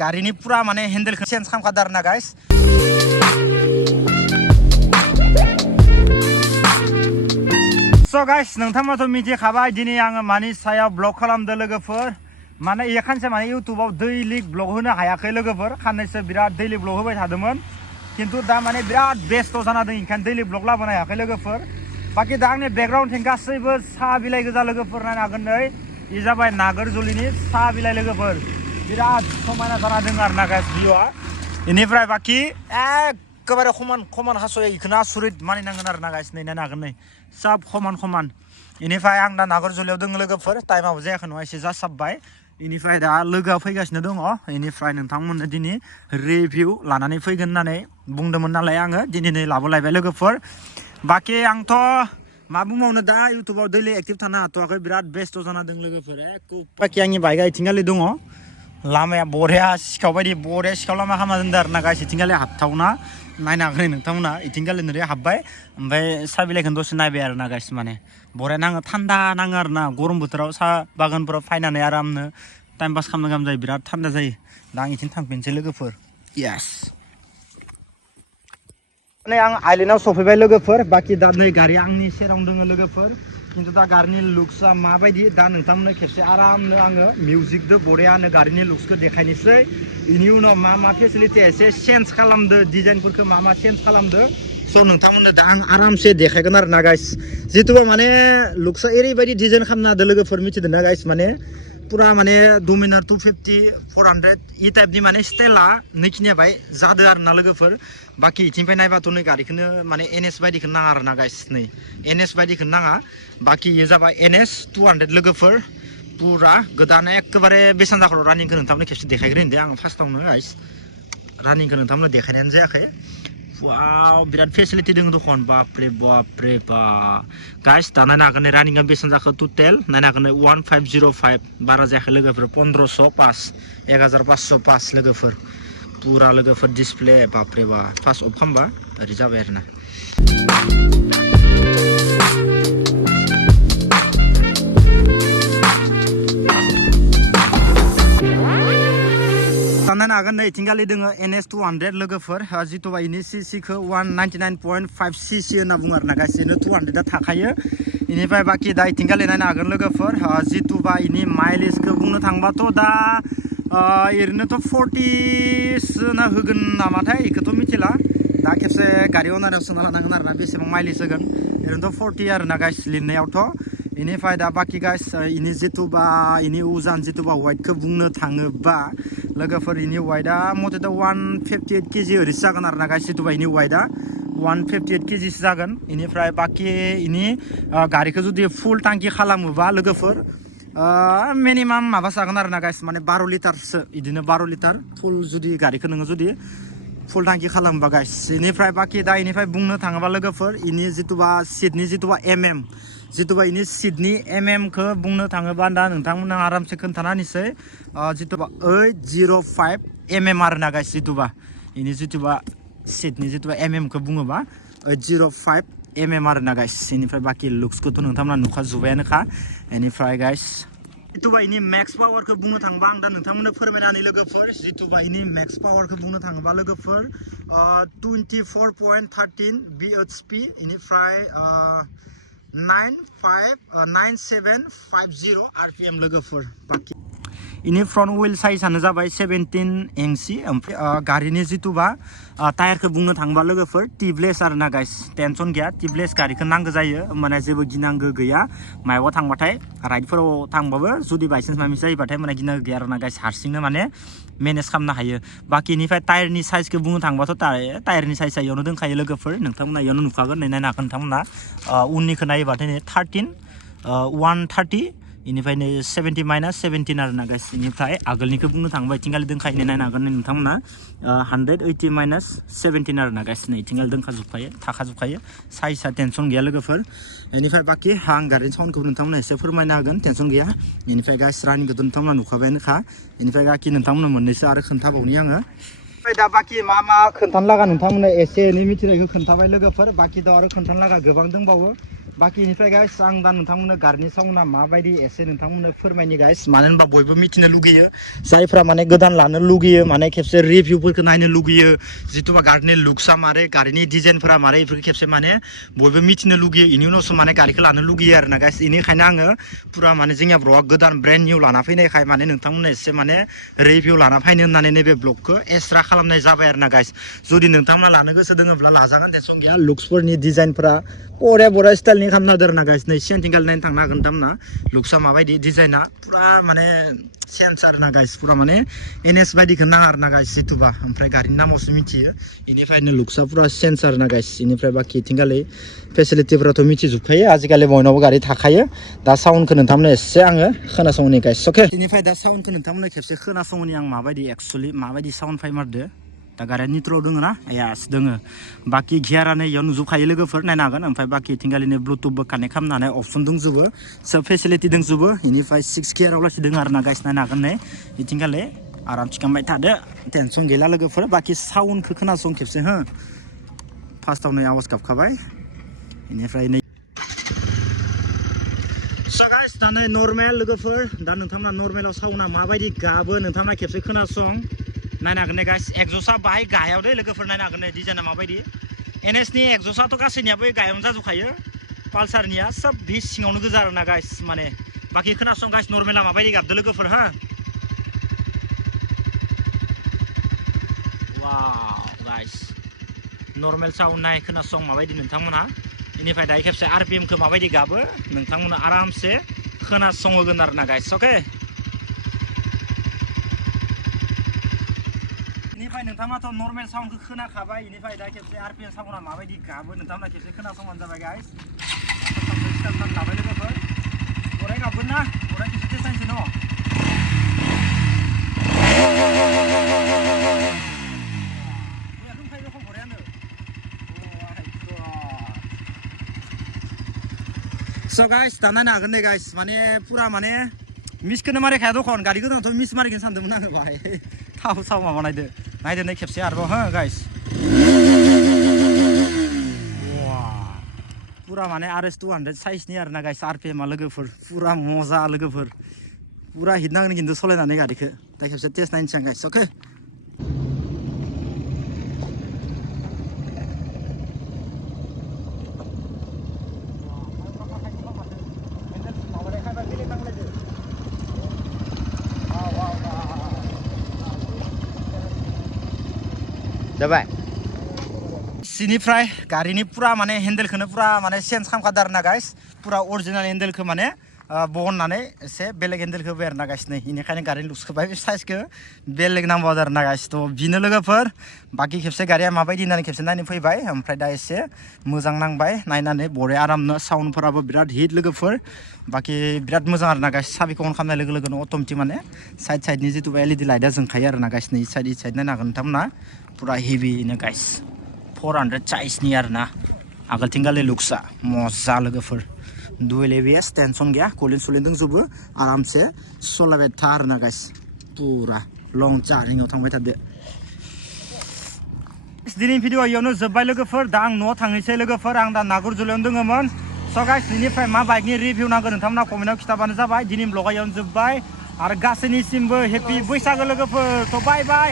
गारिनि पुरा माने हेन्डेलखौ चेन्ज खालामखादों आरोना गाइस So guys, नोंथांमोनाथ' मिथिखाबाय दिनै आङो मानि सायाव ब्लग खालामदों लोगोफोर माने एखानसे माने इउट्युबाव दैलि ब्लग होनो हायाखै लोगोफोर खाननैसो बिराद दैलि ब्लग होबाय थादोंमोन खिन्थु दा माने बिराद बेस्थ जाना दं ओंखायनो दैलि ब्लग लाबोनो हायाखै लोगोफोर बाखि दा आंनि बेकग्राउन्डथिं गासैबो साहा बिलाइ गोजा लोगोफोर नायनो हागोन नै इ जाबाय नागोरजुलिनि साहा बिलाइ लोगोफोर बिराद समायना जाना दं आरोना गाइस भिउआ इनिफ्राय बाखि एखेबारे खमान हास'यो इखौनो आसुरित मानिनांगोन आरोना गाइस नै नायनो हागोन नै सब खमान इनिफ्राय आं दा नागरजुलियाव दङ लोगोफोर टाइमाबो जायाखै नङा एसे जासाबबाय इनिफ्राय दा लोगोआ फैगासिनो दङ इनिफ्राय नोंथांमोननो दिनै रिभिउ लानानै फैगोन होननानै बुंदोंमोन नालाय आङो दिनै लाबोलायबाय लोगोफोर बाखि आंथ' मा बुंबावनो दा इउट्युबाव दैलि एक्टिभ थानो हाथ'वाखै बिराद बेस्थ जाना दं लोगोफोर बाखि आंनि बाइकआ इथिंगालि दङ लामाया बरिया सिखाव बायदि बरिया सिखाव लामा खालामना दोनदों आरोना गाइस इथिंगालि हाबथावना नायनो हागोन नोंथांमोना इथिंगालि नोरै हाबबाय ओमफ्राय साहा बिलाइखौनो दसे नायबाय आरोना गाइस माने बरिया नाङो थान्दा नाङो आरोना गरम बोथोराव साहा बागानफोराव फायनानै आरामनो टाइम पास खालामनो गाहाम जायो बिराद थान्दा जायो दा आं इथिं थांफिनसै लोगोफोर येस नै आं आइलेन्डआव सफैबाय लोगोफोर बाखि दा नै गारिया आंनि सेरावनो दङ लोगोफोर खिन्थु दा गारिनि लुक्सआ माबायदि दा नोंथांमोननो खेबसे आरामनो आङो मिउजिकदो बरियानो गारिनि लुक्सखौ देखायनोसै बेनि उनाव मा फेसिलिटि एसे चेन्ज खालामदो डिजाइनफोरखौ मा चेन्ज खालामदो स' नोंथांमोननो दा आं आरामसे देखायगोन आरोना गाइस जिथुबा माने लुक्सआ ओरैबायदि डिजाइन खालामना होदो लोगोफोर मिथिदों ना गाइस माने पुरा माने डमिनार 250 400 इ टाइपनि माने स्टाइला नैखिनिया बाय जादों आरोना लोगोफोर बाखि इथिंनिफ्राय नायबाथ' नै गारिखौनो माने NS बायदिखौ नाङा आरोना गाइस नै NS बायदिखौ नाङा बाखि इयो जाबाय Ns200 लोगोफोर पुरा गोदान एखेबारे बेसेन जाखर रानिंखौ नोंथांमोननो खेबसे देखायग्रोनो दे आं फार्स्टआवनो गाइस रानिंखौ नोंथांमोननो देखायनायानो जायाखै वाव बिराद फेसिलिटि दङ दखन बापरे बाप गाइस दा नायनो हागोन नै रानिंआ बेसेन जाखो टटेल नायनो हागोन नै 1505 बारा जायाखै लोगोफोर 1505 1505 लोगोफोर पुरा लोगोफोर डिसप्ले बापरे बा फार्स्ट अफ खालामबा ओरै जाबाय आरोना नायनो हागोन नै इथिंगालि दोङो Ns200 लोगोफोर जिथुबा इनि CC-खौ 199.5 CC होनना बुङो आरोना गासिनो 200 थाखायो इनिफ्राय बाखि दा इथिंगालि नायनो हागोन लोगोफोर जिथुबा इनि माइलेजखौ बुंनो थांबाथ' दा ओरैनोथ' 40 सोना होगोन नामाथाय इखौथ' मिथिला दा खेबसे गारि अनाराव सोंना लानांगोन आरोना बेसेबां माइलेज होगोन ओरैनोथ' 40 आरोना गाइस लिरनायावथ' इनिफ्राय दा बाखि गाइस इनि जिथुबा इनि उजान जिथुबा वेटखौ बुंनो थाङोबा लोगोफोर इनि वेटआ मथेथ' 158 केजि ओरैसो जागोन आरोना गाइस जिथुबा इनि वेटआ 158 केजिसो जागोन इनिफ्राय बाखि इनि गारिखौ जुदि फुल टांकि खालामोबा लोगोफोर मिनिमाम माबा जागोन आरोना गाइस माने 12 लिटारसो बिदिनो 12 लिटार फुल जुदि गारिखौ नोङो जुदि फुल टांकि खालामोबा गाइस इनिफ्राय बाखि दा इनिफ्राय बुंनो थाङोबा लोगोफोर इनि जिथुबा सिटनि जिथुबा जिथुबा इनि सिटनि खौ बुंनो थाङोबा दा नोंथांमोना आरामसे खोन्थाना होनोसै जिथुबा 805 आरोना गाइस जिथुबा इनि जिथुबा सिटनि जिथुबा खौ बुङोबा 805 आरोना गाइस इनिफ्राय बाखि लुक्सखौथ' नोंथांमोना नुखाजोब्बायानोखा इनिफ्राय गाइस जिथुबा इनि मेक्स पावारखौ बुंनो थाङोबा आं दा नोंथांमोननो फोरमायनानै लोगोफोर जिथुबा इनि मेक्स पावारखौ बुंनो थाङोबा लोगोफोर 24.13 bhp इनिफ्राय 9750 RPM लोगोफोर बाखि इनि फ्रन्ट व्हील साइजआनो जाबाय 17 इंसि ओमफ्राय गारिनि जिथुबा टायारखौ बुंनो थाङोबा लोगोफोर टिबलेस आरोना गाइस टेनसन गैया टिबलेस गारिखौ नांगौ जायो माने जेबो गिनांगौ गैया मायावबा थांबाथाय राइडफोराव थांबाबो जुदि बायसान्स माबा मोनसे जायोबाथाय माने गिनांगौ गैया आरोना गाइस हारसिंनो माने मेनेज खालामनो हायो बाखिनिफ्राय टायारनि साइजखौ बुंनो थांबाथ' टायारनि साइजआ इयावनो दंखायो लोगोफोर नोंथांमोना इयावनो नुखागोन नै नायनो हागोन नोंथांमोना उननिखौ नायोबाथाय नै 130 इनिफ्राय नै 70 माइनास 17 आरोना गाइस इनिफ्राय आगोलनिखौ बुंनो थाङोबा इथिंगालि दोंखायो नायनो हागोन नोंथांमोना 180 माइनास 17 आरोना गाइस नै इथिंगालि थाखाजोबखायो साइजआ टेनसन गैया लोगोफोर इनिफ्राय बाखि आं गारिनि साउन्डखौ नोंथांमोना एसे फोरमायनो हागोन टेनसन गैया इनिफ्राय गाइस रानिंखौथ' नोंथांमोना नुखाबायानोखा इनिफ्राय बाखि नोंथांमोना मोननैसो आरो खोन्थाबावनि आङो ओमफ्राय दा बाखि मा खोन्थानो लागा नोंथांमोना एसे एनै मिथिनायखौ खोन्थाबाय लोगोफोर बाखि दा आरो खोन्थानो लागा गोबां दंबावो बाखिनिफ्राय गाइस आं दा नोंथांमोननो गारिनि साउन्डआ माबायदि एसे नोंथांमोननो फोरमायनि गाइस मानो होनबा बयबो मिथिनो लुगैयो जायफ्रा माने गोदान लानो लुगैयो माने खेबसे रिभिउफोरखौ नायनो लुगैयो जितुबा गारिनि लुक्सआ मारै गारिनि डिजाइनफोरा मारै बेफोरखौ खेबसे माने बयबो मिथिनो लुगैयो इनि उनावसो माने गारिखौ लानो लुगैयो आरोना गाइस इनिखायनो आङो पुरा माने जोंनिया ब्र'आ गोदान ब्रेन्ड निउ लाना फैनायखाय माने नोंथांमोननो एसे माने रिभिउ लाना फैनो होननानै नैबे ब्लगखौ एक्सट्रा खालामनाय जाबाय आरोना गाइस जुदि नोंथांमोना लानो गोसो दोङोब्ला लाजागोन टेनसन गैया लुक्सफोरनि डिजाइनफोरा बरिया स्टाइलनि खालामना दोनना गाइस नै सेन्टिंगाल नायनो थांनो हागोन नोंथांमोना लुक्सआ माबायदि डिजाइना पुरा माने सेन्स आरोना गाइस पुरा माने एनएस बायदिखौ नाङा आरोना गाइस जितुबा ओमफ्राय गारिनि नामावसो मिथियो इनिफ्रायनो लुक्सआ पुरा सेन्स आरोना गाइस इनिफ्राय बाखि इथिंगालै फेसिलिटिफोराथ' मिथिजोबखायो आजिखालि बयनावबो गारि थाखायो दा साउन्डखौ नोंथांमोननो एसे आङो खोनासंनि गाइस अके इनिफ्राय दा साउन्डखौ नोंथांमोननो खेबसे खोनासंनि आं माबायदि एक्चुअलि माबायदि साउन्ड फाइमारदो दा गारिया निट्र'आव दोङो ना यास दोङो बाखि गियारानो इयाव नुजोबखायो लोगोफोर नायनो हागोन ओमफ्राय बाखि इथिंगालिनो ब्लुटुथबो कानेक्ट खालामनानै अप्सन दंजोबो सोब फेसिलिटि दंजोबो इनिफ्राय 6 गियाराव लासै दोङो आरोना गाइस नायनो हागोन नै इथिंगाले आराम थिखांबाय थादो टेनसन गैला लोगोफोर बाखि साउन्डखौ खोनासं खेबसे हो फार्स्टआवनो आवाज गाबखाबाय इनिफ्राय नै स' गाइस दा नै नर्मेल लोगोफोर दा नोंथांमोना नर्मेलाव साउन्डआ माबायदि गाबो नोंथांमोना खेबसे खोनासं नायनो हागोन नै गाइस एक्जस्टआ बाहाय गाहायाव दै लोगोफोर नायनो हागोन नै डिजाइना माबायदि एनएसनि एक्जस्टआथ' गासैनियाबो गाहायावनो जाजोबखायो पालसारनिया सब बि सिङावनो गोजा आरोना गाइस माने बाखि खोनासं गाइस नर्मेला माबायदि गाबदो लोगोफोर हा वाव गाइस नर्मेल साउन्ड नाय खोनासं माबायदि नोंथांमोना इनिफ्राय दायो खेबसे आरपिएमखौ माबायदि गाबो नोंथांमोना आरामसे खोनासंहोगोन आरोना गाइस अके इनिफ्राय नोंथाङाथ' नर्मेल साउन्डखौ खोनाखाबाय इनिफ्राय दा खेबसे आरपिएम साउन्डआ माबायदि गाबो नोंथांमोना खेबसे खोनासंबानो जाबाय गाइस लाबाय लोगोफोर गराय गाबगोन ना गराय खेबसे टेस्ट नायनोसै न' स' गाइस दा नायनो हागोन नै गाइस माने पुरा माने मिसखौनो मारिखाया दखन गारि गोदानथ' मिस मारिगोन सानदोंमोन आङो बाहाय थाव माबा नायदो नै खेबसे आरोबाव हो गाइस पुरा माने Ns200 साइजनि आरोना गाइस आरपिएमआ लोगोफोर पुरा मजा लोगोफोर पुरा हिट नांगोन खिन्थु सालायनानै गारिखौ दा खेबसे टेस्ट नायनोसै आं गाइस अके जाबाय सिनिफ्राय गारिनि पुरा माने हेन्डेलखौनो पुरा माने चेन्ज खालामखादों आरोना गाइस पुरा अरिजिनेल हेन्डेलखौ माने बहननानै एसे बेलेग हेन्डेलखौ होबाय आरोना गाइस नै इनिखायनो गारिनि लुक्सखौ बाय साइजखौ बेलेग नांबावदों आरोना गाइस थ' बिनो लोगोफोर बाखि खेबसे गारिया माबायदि होननानै खेबसे नायनो फैबाय ओमफ्राय दा एसे मोजां नांबाय नायनानै बरिया आरामनो साउन्डफोराबो बिराद हिट लोगोफोर बाखि बिराद मोजां आरोना गाइस साबिखौ अन खालामनाय लोगो लोगोनो अट'मेटिक माने साइडनि जितु एलइडि लाइटआ जोंखायो आरोना गाइस नै साइड नायनो हागोन नोंथांमोना पुरा हेभिनो गाइस 400 साइजनि आरोना आगोलथिंगालि लुक्सआ मजा लोगोफोर दुवेल एबिएस टेनसन गैया कलिन सलिन दंजोबो आरामसे सलायबाय था आरोना गाइस पुरा लं चार्जिंआव थांबाय थादो दिनैनि भिडिअ इयावनो जोब्बाय लोगोफोर दा आं न'आव थांनोसै लोगोफोर आं दा नागुरजुलियावनो दङमोन स' गाइस बिनिफ्राय मा बाइकनि रिभिउ नांगौ नोंथांमोना कमेन्टआव खिथाबानो जाबाय दिनैनि ब्लगआ इयावनो जोब्बाय आरो गासैनिसिमबो हेपि बैसागो लोगोफोर थ' बाय